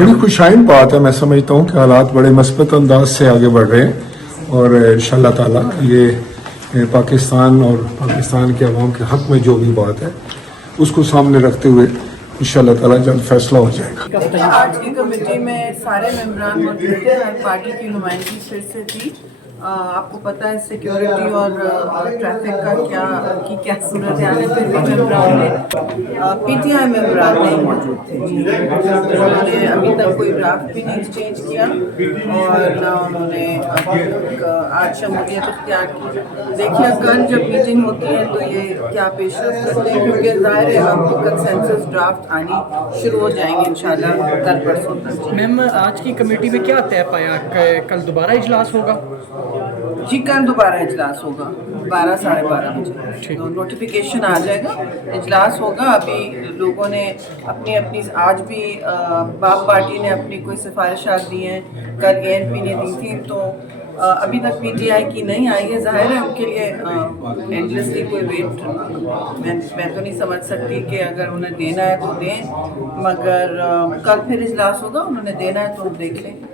बड़ी खुशाइन बात है। मैं समझता हूँ कि हालात बड़े मस्बत अंदाज से आगे बढ़ रहे हैं और इंशाअल्लाह ताला ये पाकिस्तान और पाकिस्तान के अवाम के हक़ में जो भी बात है उसको सामने रखते हुए इंशाअल्लाह ताला जल्द फैसला हो जाएगा। देखिए, आज की कमेटी में सारे मेंबरान मौजूद थे, हर पार्टी की नुमाइंदगी फिर से थी। आपको पता है सिक्योरिटी और ट्रैफिक का क्या सूरत है, फिर भी मेंबरान ने पीटीआई मेंबरान नहीं मौजूद थे। उन्होंने अभी तक कोई ड्राफ्ट भी नहीं एक्सचेंज किया और न उन्होंने आज शमूलियत इख्तियार की। देखिए, कल जब मीटिंग होती है तो ये क्या पेशरफ करते हैं, क्योंकि ज़ाहिर है अब कंसेंसस ड्राफ्ट आनी शुरू हो जाएंगे इंशाल्लाह कल परसों तक। मैम, आज की कमेटी में क्या तय पाया? कल दोबारा इजलास होगा? जी, कल दोबारा इजलास होगा 12 साढ़े 12 बजे, तो नोटिफिकेशन आ जाएगा, इजलास होगा। अभी लोगों ने अपनी अपनी आज भी बाप पार्टी ने अपनी कोई सिफारिशात दी हैं, कल ANP ने दी थी, तो अभी तक PTI की नहीं आई है। ज़ाहिर है उनके लिए एंडलेसली कोई वेट मैं तो नहीं समझ सकती कि अगर उन्हें देना है तो दें, मगर कल फिर इजलास होगा, उन्होंने देना है तो हम देख लें।